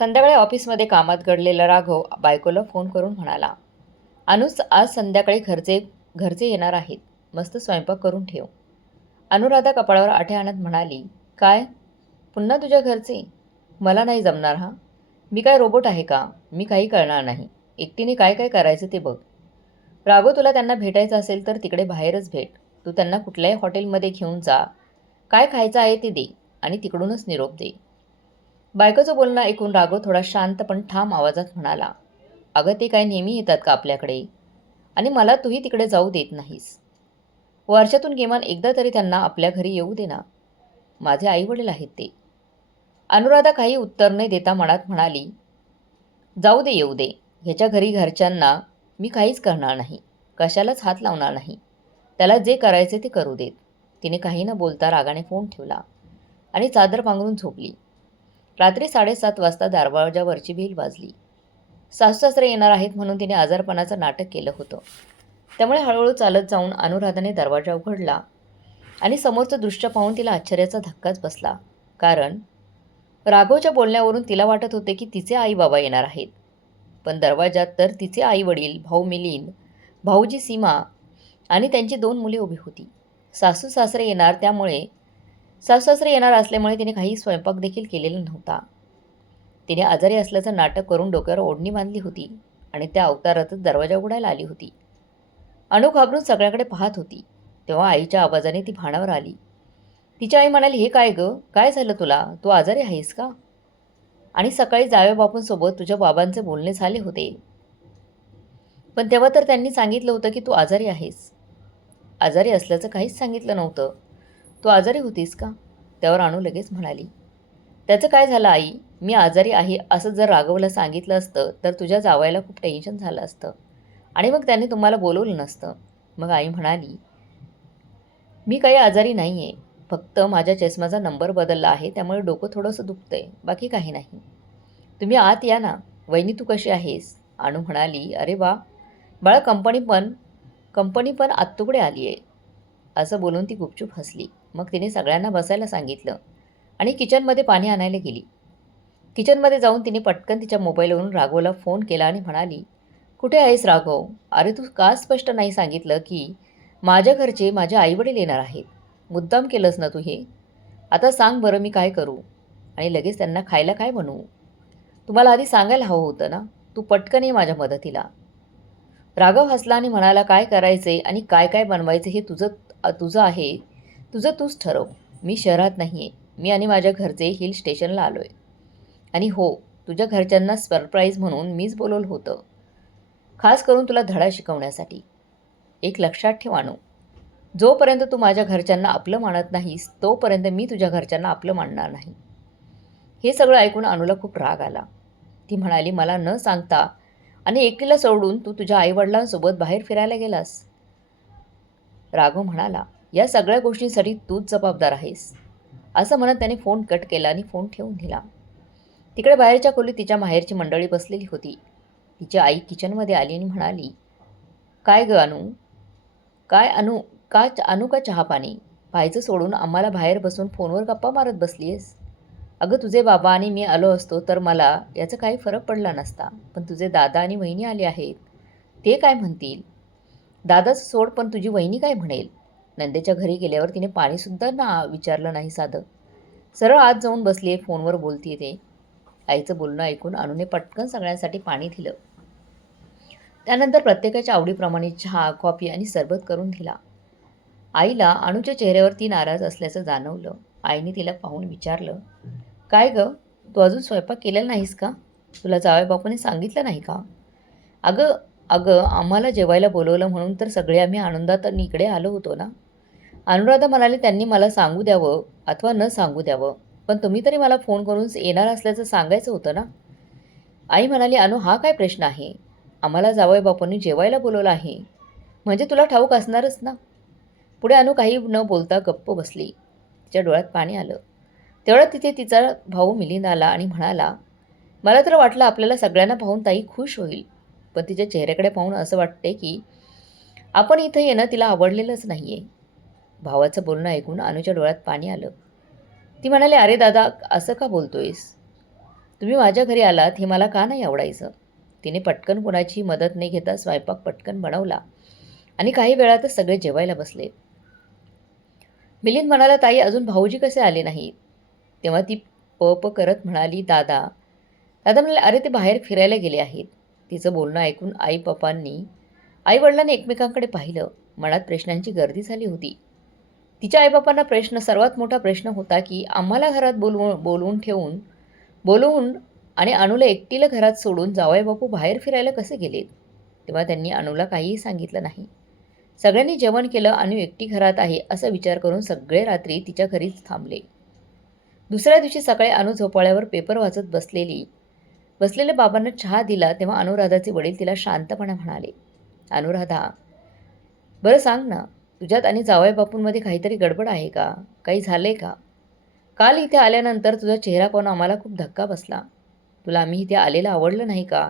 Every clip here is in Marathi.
संध्याकाळी ऑफिसमध्ये कामात गडलेला राघव बायकोला फोन करून म्हणाला, अनुज आज संध्याकाळी घरचे घरचे येणार आहेत. मस्त स्वयंपाक करून ठेव. अनुराधा कपाळावर आठ्या आणत म्हणाली, काय? पुन्हा तुझ्या घरचे? मला नाही जमणार हा. मी काय रोबोट आहे का? मी काही करणार नाही. एकटीने काय काय करायचं ते बघ. राघव, तुला त्यांना भेटायचं असेल तर तिकडे बाहेरच भेट. तू त्यांना कुठल्याही हॉटेलमध्ये घेऊन जा. काय खायचं आहे ते दे आणि तिकडूनच निरोप दे. बायकोचं बोलणं ऐकून राघव थोडा शांत पण ठाम आवाजात म्हणाला, अगं ते काय नेहमी येतात का आपल्याकडे? आणि मला तूही तिकडे जाऊ देत नाहीस. वर्षातून किमान एकदा तरी त्यांना आपल्या घरी येऊ दे ना. माझे आईवडील आहेत ते. अनुराधा काही उत्तर न देता मनात म्हणाली, जाऊ दे येऊ दे. ह्याच्या घरी घरच्यांना मी काहीच करणार नाही. कशालाच हात लावणार नाही. त्याला जे करायचे ते करू देत. तिने काही न बोलता रागाने फोन ठेवला आणि चादर पांघरून झोपली. रात्री 7:30 वाजता दरवाजावरची बेल वाजली. सासू-सासरे येणार आहेत म्हणून तिने आजारपणाचं नाटक केलं होतं. त्यामुळे हळूहळू चालत जाऊन अनुराधाने दरवाजा उघडला आणि समोरचं दृश्य पाहून तिला आश्चर्याचा धक्काच बसला. कारण राघवच्या बोलण्यावरून तिला वाटत होते की तिचे आई-बाबा येणार आहेत. पण दरवाजात तर तिचे आई-वडील, भाऊ मिलिंद, भाऊजी सीमा आणि त्यांची 2 मुले उभी होती. सासू-सासरे येणार असल्यामुळे तिने काही स्वयंपाक देखील केलेला नव्हता. तिने आजारी असल्याचं नाटक करून डोक्यावर ओढणी बांधली होती आणि त्या अवतारातच दरवाजा उघडायला आली होती. अनु घाबरून सगळ्याकडे पाहत होती. तेव्हा आईच्या आवाजाने ती भानावर आली. तिची आई म्हणाली, हे काय गं? काय झालं तुला? तू आजारी आहेस का? आणि सकाळी जावेबापूंसोबत तुझ्या बाबांचे बोलणे झाले होते. पण तेव्हा तर त्यांनी सांगितलं होतं की तू आजारी आहेस. आजारी असल्याचं काहीच सांगितलं नव्हतं. तू आजारी होतीस का? त्यावर अनु लगेच म्हणाली, त्याचं काय झालं आई? मी आजारी आहे असं जर राघवला सांगितलं असतं तर तुझ्या जावयाला खूप टेन्शन झालं असतं आणि मग त्याने तुम्हाला बोलवलं नसतं. मग आई म्हणाली, मी काही आजारी नाही आहे. फक्त माझ्या चष्म्याचा नंबर बदलला आहे त्यामुळे डोकं थोडंसं दुखतंय. बाकी काही नाही. तुम्ही आत या ना. वहिनी तू कशी आहेस? अनु म्हणाली, अरे वा बाळा, कंपनी पण आत्तुकडे आली आहे. असं बोलून ती गुपचूप हसली. मग तिने सगळ्यांना बसायला सांगितलं आणि किचनमध्ये पाणी आणायला गेली. किचनमध्ये जाऊन तिने पटकन तिच्या मोबाईलवरून राघवला फोन केला आणि म्हणाली, कुठे आहेस राघव? अरे तू का स्पष्ट नाही सांगितलं की माझ्या घरचे माझे आईवडील येणार आहेत? मुद्दाम केलंस ना तू हे? आता सांग बरं मी काय करू? आणि लगेच त्यांना खायला काय बनवू? तुम्हाला आधी सांगायला हवं होतं ना. तू पटकन ये माझ्या मदतीला. राघव हसला आणि म्हणाला, काय करायचे आणि काय काय बनवायचे हे तुझं आहे. तुझं तूच ठरव. मी शहरात नाही आहे. मी आणि माझ्या घरचे हिल स्टेशनला आलो आहे. आणि हो, तुझ्या घरच्यांना सरप्राईज म्हणून मीच बोलवलं होतं. खास करून तुला धडा शिकवण्यासाठी. एक लक्षात ठेव अनु, जोपर्यंत तू माझ्या घरच्यांना आपलं मानत नाहीस तोपर्यंत मी तुझ्या घरच्यांना आपलं मानणार नाही. हे सगळं ऐकून अनुला खूप राग आला. ती म्हणाली, मला न सांगता आणि एकटीला सोडून तू तुझ्या आईवडिलांसोबत बाहेर फिरायला गेलास. राघव म्हणाला, या सगळ्या गोष्टींसाठी तूच जबाबदार आहेस. असं म्हणत त्याने फोन कट केला आणि फोन ठेवून दिला. तिकडे बाहेरच्या खोलीत तिच्या माहेरची मंडळी बसलेली होती. तिची आई किचनमध्ये आली आणि म्हणाली, काय ग अनु? काय अनु? अनु का चहा पाणी? पाहायचं सोडून आम्हाला बाहेर बसून फोनवर गप्पा मारत बसलीयस? अगं तुझे बाबा आणि मी आलो असतो तर मला याचा काही फरक पडला नसता. पण तुझे दादा आणि वहिनी आले आहेत. ते काय म्हणतील? दादाच सोड, पण तुझी वहिनी काय म्हणेल? नंदेच्या घरी गेल्यावर तिने पाणीसुद्धा विचारलं नाही साधं. सरळ आत जाऊन बसली आहे, फोनवर बोलतीये ते. आईचं बोलणं ऐकून अनुने पटकन सगळ्यांसाठी पाणी दिलं. त्यानंतर प्रत्येकाच्या आवडीप्रमाणे चहा, कॉफी आणि सरबत करून दिला. आईला अनुच्या चेहऱ्यावर ती नाराज असल्याचं जाणवलं. आईने तिला पाहून विचारलं, काय गं? तू अजून स्वयंपाक केलेला नाहीस का? तुला जावईबापूने सांगितलं नाही का? अगं अगं आम्हाला जेवायला बोलवलं म्हणून तर सगळे आम्ही आनंदात इकडे आलो होतो ना. अनुराधा म्हणाली, त्यांनी मला सांगू द्यावं अथवा न सांगू द्यावं, पण तुम्ही तरी मला फोन करून येणार असल्याचं सांगायचं होतं ना. आई म्हणाली, अनु हा काय प्रश्न आहे? आम्हाला जावईबापूंनी जेवायला बोलवलं आहे म्हणजे तुला ठाऊक असणारच ना. पुढे अनु काही न बोलता गप्प बसली. तिच्या डोळ्यात पाणी आलं. तेवढ्यात तिथे तिचा भाऊ मिलिंद आला आणि म्हणाला, मला तर वाटलं आपल्याला सगळ्यांना पाहून ताई खुश होईल, पण तिच्या चेहऱ्याकडे पाहून असं वाटते की आपण इथं येणं तिला आवडलेलंच नाही आहे. भावाचं बोलणं ऐकून अनुच्या डोळ्यात पाणी आलं. ती म्हणाली, अरे दादा असं का बोलतोयस? तुम्ही माझ्या घरी आलात हे मला का नाही आवडायचं. तिने पटकन कोणाची मदत न घेता स्वयंपाक पटकन बनवला आणि काही वेळातच सगळे जेवायला बसले. मिलिंद म्हणाला, ताई अजून भाऊजी कसे आले नाहीत. तेव्हा ती प करत म्हणाली, दादा. दादा म्हणाले, अरे ते बाहेर फिरायला गेले आहेत. तिचं बोलणं ऐकून आईवडिलांनी एकमेकांकडे पाहिलं. मनात प्रश्नांची गर्दी झाली होती. तिच्या आईबापांना सर्वात मोठा प्रश्न होता की आम्हाला घरात बोलवून आणि अनुला एकटीला घरात सोडून जावईबापू बाहेर फिरायला कसे गेलेत. तेव्हा त्यांनी अनुला काहीही सांगितलं नाही. सगळ्यांनी जेवण केलं. अनु एकटी घरात आहे असा विचार करून सगळे रात्री तिच्या घरीच थांबले. दुसऱ्या दिवशी सकाळी अनु झोपाळ्यावर पेपर वाचत बसलेल्या बाबांना चहा दिला. तेव्हा अनुराधाचे वडील तिला शांतपणे म्हणाले, अनुराधा, बरं सांग ना, तुझ्यात आणि जावईबापूंमध्ये काहीतरी गडबड आहे का? काही झालंय का? काल इथे आल्यानंतर तुझा चेहरा पाहून आम्हाला खूप धक्का बसला. तुला आम्ही इथे आलेलं आवडलं नाही का?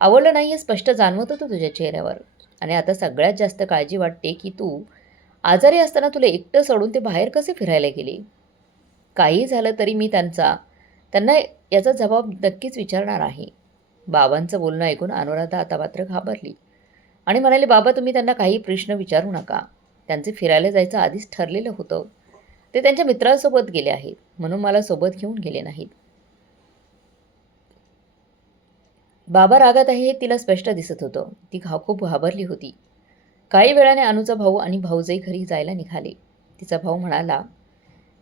आवडलं नाही हे स्पष्ट जाणवत होतं तुझ्या चेहऱ्यावर. आणि आता सगळ्यात जास्त काळजी वाटते की तू आजारी असताना तुला एकटं सोडून ते बाहेर कसे फिरायला गेले. काही झालं तरी मी त्यांना याचा जबाब नक्कीच विचारणार आहे. बाबांचं बोलणं ऐकून अनुराधा आता मात्र घाबरली आणि म्हणाले, बाबा तुम्ही त्यांना काही प्रश्न विचारू नका. त्यांचे फिरायला जायचं आधीच ठरलेलं होतं. ते त्यांच्या मित्रांसोबत गेले आहेत म्हणून मला सोबत घेऊन गेले नाहीत. बाबा रागात आहे हे तिला स्पष्ट दिसत होतं. ती खूप घाबरली होती. काही वेळाने अनुचा भाऊ आणि भाऊजाई घरी जायला निघाले. तिचा भाऊ म्हणाला,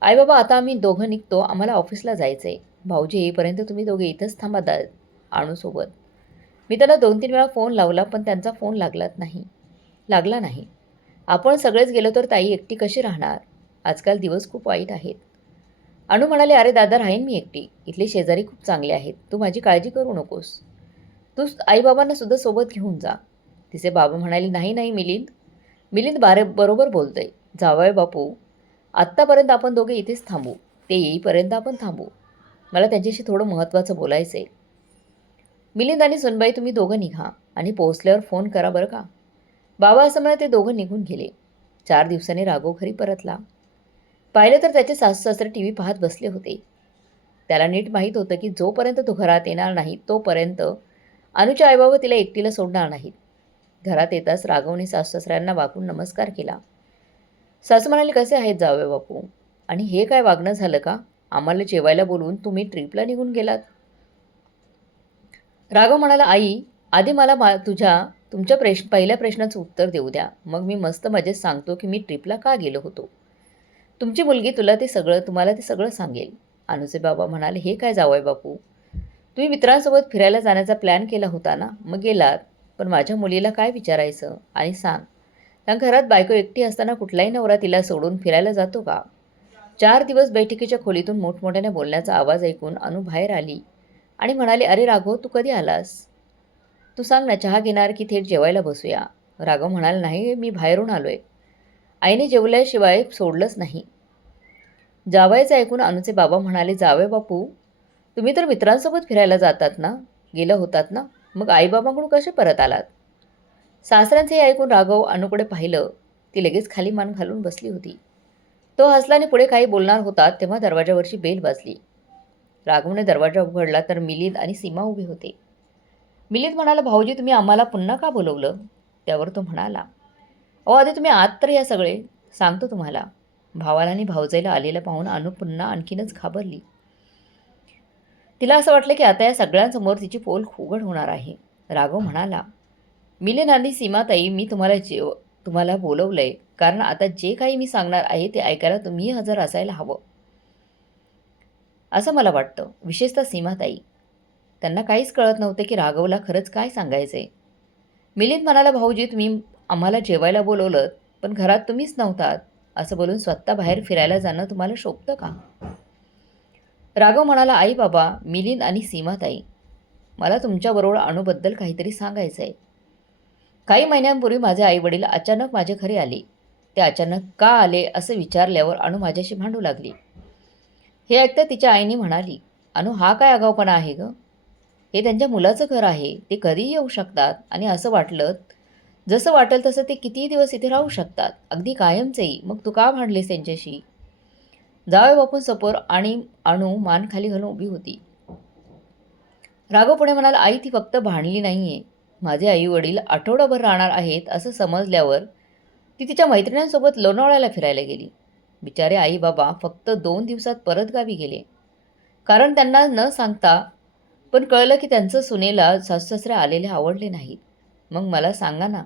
आई बाबा आता आम्ही दोघं निघतो, आम्हाला ऑफिसला जायचं आहे. भाऊजी येईपर्यंत तुम्ही दोघे इथंच थांबा अनुसोबत. मी त्यांना 2-3 वेळा फोन लावला पण त्यांचा फोन लागला नाही. आपण सगळेच गेलो तर ताई एकटी कशी राहणार. आजकाल दिवस खूप वाईट आहेत. अनु म्हणाले, अरे दादा राहीन मी एकटी. इथले शेजारी खूप चांगले आहेत. तू माझी काळजी करू नकोस. तू आईबाबांना सुद्धा सोबत घेऊन जा. तिचे बाबा म्हणाले, नाही मिलिंद बरोबर बोलतोय. जावई बापू, आत्तापर्यंत आपण दोघे इथेच थांबू. ते येईपर्यंत आपण थांबू. मला त्यांच्याशी थोडं महत्त्वाचं बोलायचं आहे. मिलिंद आणि सुनबाई तुम्ही दोघं निघा आणि पोहोचल्यावर फोन करा बरं का. बाबा असं म्हणत ते दोघं निघून गेले. 4 दिवसांनी राघव घरी परतला. पाहिलं तर त्याचे सासू-सासरे टीव्ही पाहत बसले होते. त्याला नीट माहीत होतं की जोपर्यंत तो घरात येणार नाही तोपर्यंत अनुच्या आईबाबा तिला एकटीला सोडणार नाहीत. घरात येताच राघवने सासू-सासऱ्यांना वाकून नमस्कार केला. सासू म्हणाले, कसे आहेत जावई बापू? आणि हे काय वागणं झालं का? आम्हाला जेवायला बोलवून तुम्ही ट्रिपला निघून गेलात. राघव म्हणाला, आई आधी मला तुमच्या पहिल्या प्रश्नाचं उत्तर देऊ द्या. मग मी मस्त मजेत सांगतो की मी ट्रिपला का गेलो होतो. तुमची मुलगी तुम्हाला ते सगळं सांगेल. अनुचे बाबा म्हणाले, हे काय जावई बापू? तुम्ही मित्रांसोबत फिरायला जाण्याचा प्लॅन केला होता ना, मग गेलात. पण माझ्या मुलीला काय विचारायचं? आणि सांग, त्या घरात बायको एकटी असताना कुठलाही नवरा तिला सोडून फिरायला जातो का? 4 दिवस बैठकीच्या खोलीतून मोठमोठ्याने बोलण्याचा आवाज ऐकून अनु बाहेर आली आणि म्हणाले, अरे राघव, तू कधी आलास? तू सांग ना, चहा घेणार की थेट जेवायला बसूया? राघव म्हणाला, नाही मी बाहेरून आलोय. आईने जेवल्याशिवाय सोडलंच नाही. जावयाचं ऐकून अनुचे बाबा म्हणाले, जावई बापू, तुम्ही तर मित्रांसोबत फिरायला गेला होतात ना, मग आईबाबांकडून कसे परत आलात? सासऱ्यांचे ऐकून राघव अनुकडे पाहिलं. ती लगेच खाली मान घालून बसली होती. तो हसला आणि पुढे काही बोलणार होता तेव्हा दरवाजावरची बेल वाजली. राघवने दरवाजा उघडला तर मिलिंद आणि सीमा उभे होते. मिलिंद म्हणाला, भाऊजी तुम्ही आम्हाला पुन्हा का बोलवलं? त्यावर तो म्हणाला, अहो आधी तुम्ही आत तर या सगळे, सांगतो तुम्हाला. भावाला आणि भाऊजाईला आलेलं पाहून अनु पुन्हा आणखीनच घाबरली. तिला असं वाटलं की आता या सगळ्यांसमोर तिची पोल उघड होणार आहे. राघव म्हणाला, मिलिंद आणि सीमाताई, मी तुम्हाला बोलवलंय कारण आता जे काही मी सांगणार आहे ते ऐकायला तुम्हीही हजर असायला हवं असं मला वाटतं. विशेषतः सीमाताई. त्यांना काहीच कळत नव्हते की राघवला खरंच काय सांगायचंय. मिलिंद म्हणाला, भाऊजी तुम्ही आम्हाला जेवायला बोलवलं पण घरात तुम्हीच नव्हतात. असं बोलून स्वतः बाहेर फिरायला जाणं तुम्हाला शोभतं का? राघव म्हणाला, आई बाबा, मिलिंद आणि सीमाताई, मला तुमच्याबरोबर अणूबद्दल काहीतरी सांगायचं आहे. काही महिन्यांपूर्वी माझे आईवडील अचानक माझ्या घरी आले. ते अचानक का आले असं विचारल्यावर अणू माझ्याशी भांडू लागली. हे ऐकता तिच्या आईने म्हणाली, अणू हा काय आगाऊपणा आहे गं? हे त्यांच्या मुलाचं घर आहे. ते कधीही येऊ शकतात आणि जसं वाटेल तसं ते कितीही दिवस इथे राहू शकतात, अगदी कायमचेही. मग तू का भांडलीस त्यांच्याशी? जावई बापूंसमोर आणि अणू मान खाली घालून उभी होती. राघव पुढे म्हणाला, आई ती फक्त भांडली नाहीये. माझे आई वडील आठवडाभर राहणार आहेत असं समजल्यावर ती तिच्या मैत्रिणींसोबत लोणावळ्याला फिरायला गेली. बिचारे आई बाबा फक्त 2 दिवसात परत गावी गेले. कारण त्यांना न सांगता पण कळलं की त्यांचं सुनेला सासू-सासरे आलेले आवडले नाहीत. मग मला सांगा ना,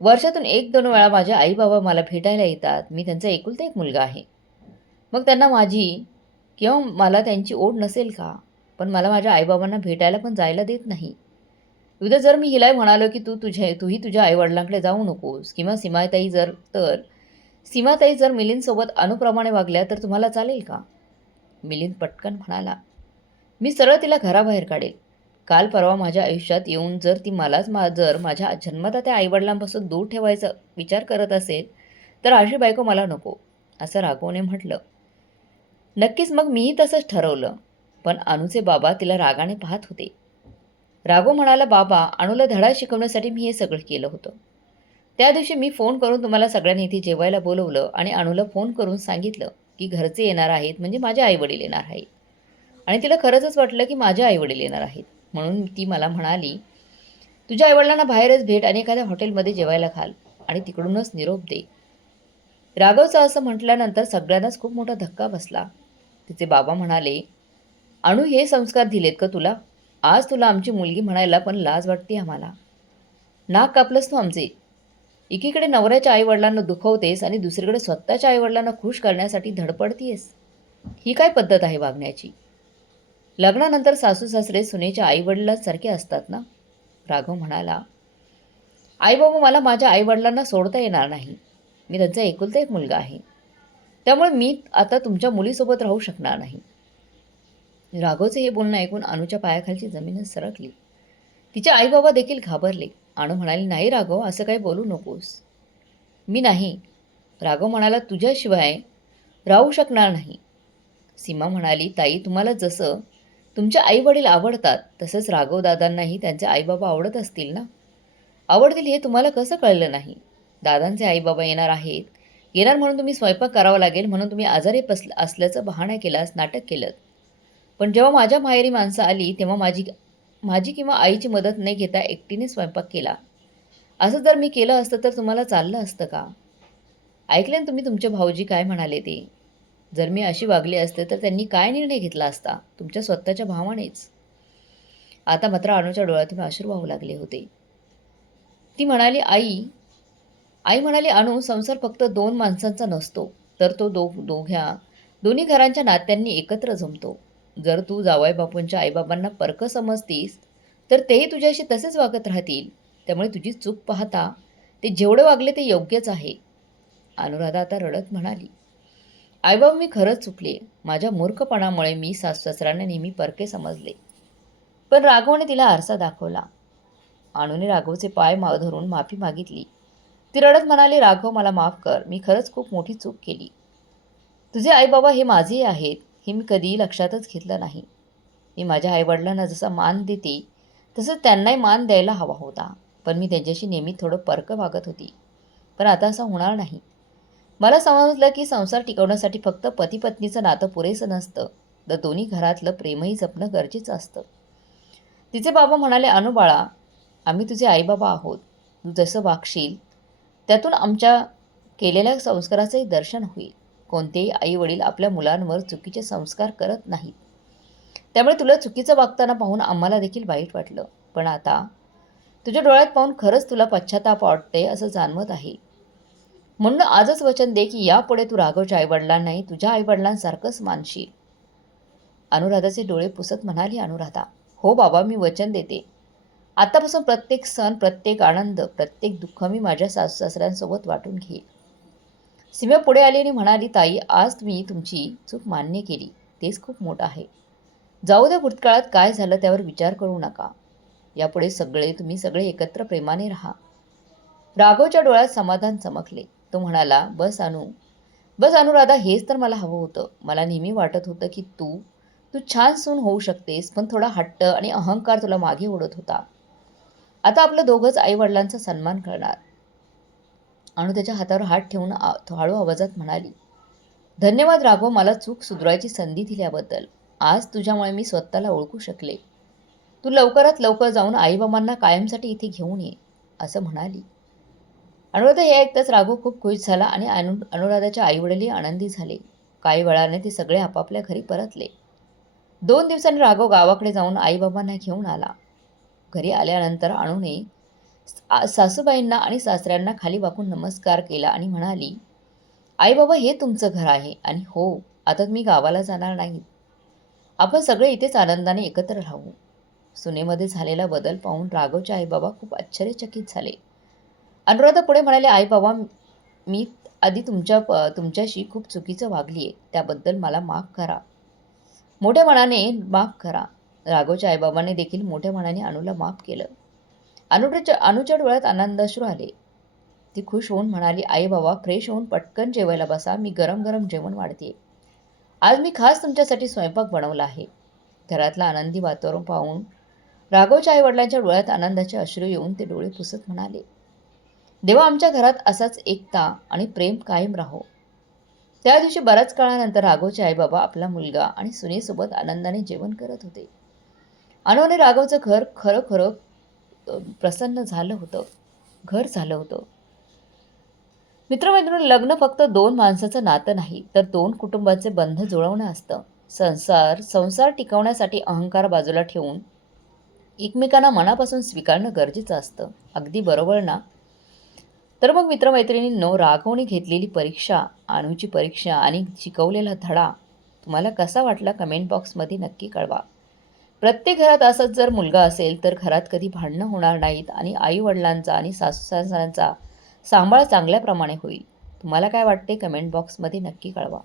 वर्षातून 1-2 वेळा माझे आई-बाबा मला भेटायला येतात. मी त्यांचा एकुलता एक मुलगा आहे. मग त्यांना माझी किंवा मला त्यांची ओढ नसेल का? पण मला माझ्या आई-बाबांना भेटायला पण जायला देत नाही. उद्या जर मी हिला म्हणालो की तूही तुझ्या आई-वडिलांकडे जाऊ नकोस किंवा सीमाताई जर मिलिंदसोबत अनुप्रमाणे वागल्या तर तुम्हाला चालेल का? मिलिंद पटकन म्हणाला, मी सरळ तिला घराबाहेर काढेल. काल परवा माझ्या आयुष्यात येऊन जर ती जर माझ्या जन्मदात्या आईवडिलांपासून दूर ठेवायचा विचार करत असेल, तर अशी बायको मला नको, असं राघवने म्हटलं. नक्कीच मग मीही तसंच ठरवलं. पण अनुचे बाबा तिला रागाने पाहत होते. राघव म्हणाला, बाबा, अनुला धडा शिकवण्यासाठी मी हे सगळं केलं होतं. त्या दिवशी मी फोन करून तुम्हाला सगळ्यांनी इथे जेवायला बोलवलं आणि अनुला फोन करून सांगितलं की घरचे येणार आहेत म्हणजे माझे आईवडील येणार आहेत. आणि तिला खरंच वाटलं की माझे आईवडील येणार आहेत. म्हणून ती मला म्हणाली, तुझ्या आईवडिलांना बाहेरच भेट आणि एखाद्या हॉटेलमध्ये जेवायला घाल आणि तिकडूनच निरोप दे. राघवचं असं म्हटल्यानंतर सगळ्यांनाच खूप मोठा धक्का बसला. तिचे बाबा म्हणाले, अणू हे संस्कार दिलेत का तुला? आज तुला आमची मुलगी म्हणायला पण लाज वाटते आम्हाला. नाक कापलंस तू आमचे. एकीकडे नवऱ्याच्या आईवडिलांना दुखवतेस आणि दुसरीकडे स्वतःच्या आईवडिलांना खुश करण्यासाठी धडपडतीयस. ही काय पद्धत आहे वागण्याची? लग्नानंतर सासू सासरे सुनेच्या आईवडिलांसारखे असतात ना? राघव म्हणाला, आई बाबा, मला माझ्या आईवडिलांना सोडता येणार नाही. मी त्यांचा एकुलता एक मुलगा आहे. त्यामुळे मी आता तुमच्या मुलीसोबत राहू शकणार नाही. राघवचे हे बोलणं ऐकून अनुच्या पायाखालची जमीनच सरकली. तिचे आई बाबा देखील घाबरले. अनु म्हणाली, नाही राघव, असं काही बोलू नकोस. मी नाही. राघव म्हणाला, तुझ्याशिवाय राहू शकणार नाही. सीमा म्हणाली, ताई, तुम्हाला जसं तुमचे आईवडील आवडतात तसंच राघवदादांनाही त्यांचे आईबाबा आवडत असतील ना? आवडतील हे तुम्हाला कसं कळलं नाही? दादांचे आईबाबा येणार आहेत. येणार म्हणून तुम्ही स्वयंपाक करावा लागेल म्हणून तुम्ही आजारी असल्याचं बहाणा केलास, नाटक केलं. पण जेव्हा माझ्या माहेरी माणसं आली तेव्हा माझी माझी किंवा आईची मदत न घेता एकटीने स्वयंपाक केला. असं जर मी केलं असतं तर तुम्हाला चाललं असतं का? ऐकले ना तुम्ही तुमचे भाऊजी काय म्हणाले ते? जर मी अशी वागली असते तर त्यांनी काय निर्णय घेतला असता? तुमच्या स्वतःच्या भावानेच. आता मात्र अनुच्या डोळ्यातून अश्रू वाहू लागले होते. ती म्हणाली, आई आई म्हणाली, अनु, संसार फक्त 2 माणसांचा नसतो, तर तो दोन्ही घरांच्या नात्यांनी एकत्र जमतो. जर तू जावईबापूंच्या आईबाबांना परकं समजतीस तर तेही तुझ्याशी तसेच वागत राहतील. त्यामुळे तुझी चूक पाहता ते जेवढे वागले ते योग्यच आहे. अनुराधा आता रडत म्हणाली, आईबाबा, मी खरंच चुकले. माझ्या मूर्खपणामुळे मी सासू-सासऱ्यांना नेहमी परके समजले. पण राघवने तिला आरसा दाखवला. अनुने राघवचे पाय धरून माफी मागितली. ती रडत म्हणाली, राघव, मला माफ कर. मी खरंच खूप मोठी चूक केली. तुझे आईबाबा हे माझेही आहेत हे मी कधीही लक्षातच घेतलं नाही. मी माझ्या आईवडिलांना जसा मान देते तसंच त्यांनाही मान द्यायला हवा होता. पण मी त्यांच्याशी नेहमी थोडं परकं वागत होती. पण आता असं होणार नाही. मला समजलं की संसार टिकवण्यासाठी फक्त पती-पत्नीचं नातं पुरेसं नसतं, तर दोन्ही घरातलं प्रेमही जपणं गरजेचं असतं. तिचे बाबा म्हणाले, अनु बाळा, आम्ही तुझे आईबाबा आहोत. तू जसं वागशील त्यातून आमच्या केलेल्या संस्काराचंही दर्शन होईल. कोणतेही आई-वडील आपल्या मुलांवर चुकीचे संस्कार करत नाहीत. त्यामुळे तुला चुकीचं वागताना पाहून आम्हाला देखील वाईट वाटलं. पण आता तुझ्या डोळ्यात पाहून खरंच तुला पश्चाताप वाटते असं जाणवत आहे. म्हणून आजच वचन दे की यापुढे तू राघवच्या आईवडिलांनाही तुझ्या आईवडिलांसारखंच मानशील. अनुराधाचे डोळे पुसत म्हणाली अनुराधा, हो बाबा, मी वचन देते. आतापासून प्रत्येक सण, प्रत्येक आनंद, प्रत्येक दुःख मी माझ्या सासू-सासऱ्यांसोबत वाटून घेईल. सीमा पुढे आली आणि म्हणाली, ताई, आज तुम्ही तुमची चूक मान्य केली. तेच खूप मोठं आहे. जाऊ द्या भूतकाळात काय झालं त्यावर विचार करू नका. यापुढे तुम्ही सगळे एकत्र प्रेमाने राहा. राघवच्या डोळ्यात समाधान चमकले. तो म्हणाला, बस अनुराधा, हेच तर मला हवं होतं. मला नेहमी वाटत होतं की तू छान सून होऊ शकतेस, पण थोडा हट्ट आणि अहंकार तुला मागे ओढत होता. आता आपलं दोघंच आईवडिलांचा सन्मान करणार. अनु त्याच्या हातावर हात ठेवून हळू आवाजात म्हणाली, धन्यवाद राघव, मला चूक सुधारायची संधी दिल्याबद्दल. आज तुझ्यामुळे मी स्वतःला ओळखू शकले. तू लवकरात लवकर जाऊन आईबाबांना कायमसाठी इथे घेऊन ये, असं म्हणाली. अनुराधा हे ऐकताच राघव खूप खुश झाला आणि अनुराधाच्या आईवडीलही आनंदी झाले. काही वेळाने ते सगळे आपापल्या घरी परतले. 2 दिवसांनी राघव गावाकडे जाऊन आईबाबांना घेऊन आला. घरी आल्यानंतर अणूने सासूबाईंना आणि सासऱ्यांना खाली वाकून नमस्कार केला आणि म्हणाली, आई बाबा हे तुमचं घर आहे आणि हो, आता तुम्ही गावाला जाणार नाहीत. आपण सगळे इथेच आनंदाने एकत्र राहू. सुनेमध्ये झालेला बदल पाहून राघवचे आईबाबा खूप आश्चर्यचकित झाले. अनुराधा पुढे म्हणाले, आई बाबा मी आधी तुमच्याशी खूप चुकीचं वागली आहे. त्याबद्दल मला माफ करा. मोठ्या मनाने माफ करा. राघवच्या आईबाबांनी देखील मोठ्या मनाने अनूला माफ केलं. अनुच्या डोळ्यात आनंदाश्रू आले. ती खुश होऊन म्हणाली, आई बाबा फ्रेश होऊन पटकन जेवायला बसा. मी गरम गरम जेवण वाढते. आज मी खास तुमच्यासाठी स्वयंपाक बनवला आहे. घरातलं आनंदी वातावरण पाहून राघवच्या आईवडिलांच्या डोळ्यात आनंदाचे अश्रू येऊन ते डोळे पुसत म्हणाले, देवा आमच्या घरात असाच एकता आणि प्रेम कायम राहो. त्या दिवशी बऱ्याच काळानंतर राघवचे आईबाबा आपला मुलगा आणि सुनेसोबत आनंदाने जेवण करत होते. अनुने राघवचं घर खरं प्रसन्न झालं होतं. घर झालं होतं. मित्रमैत्रिणी, लग्न फक्त 2 माणसाचं नातं नाही, तर 2 कुटुंबाचे बंध जुळवणं असतं. संसार टिकवण्यासाठी अहंकार बाजूला ठेवून एकमेकांना मनापासून स्वीकारणं गरजेचं असतं. अगदी बरोबर ना? तर मग मित्रमैत्रिणींनो, राघवने घेतलेली परीक्षा, अणूची परीक्षा आणि शिकवलेला धडा तुम्हाला कसा वाटला कमेंट बॉक्समध्ये नक्की कळवा. प्रत्येक घरात असाच जर मुलगा असेल तर घरात कधी भांडणं होणार नाहीत आणि आई-वडिलांचा आणि सासू-सासऱ्यांचा सांभाळ चांगल्याप्रमाणे होईल. तुम्हाला काय वाटते कमेंट बॉक्समध्ये नक्की कळवा.